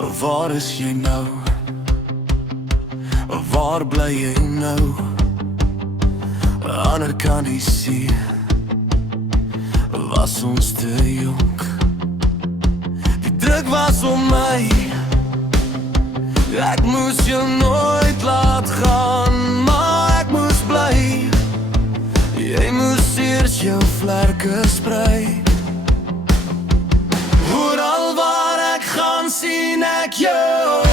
Waar is jy nou? Waar bly jy nou? Ander kan die see was ons te jonk. Die druk was om my, ek moes jou nooit laat gaan, maar ek moes bly. Jy moes eers jou vlerke sprei. Oral waar ek gaan sien ek jou.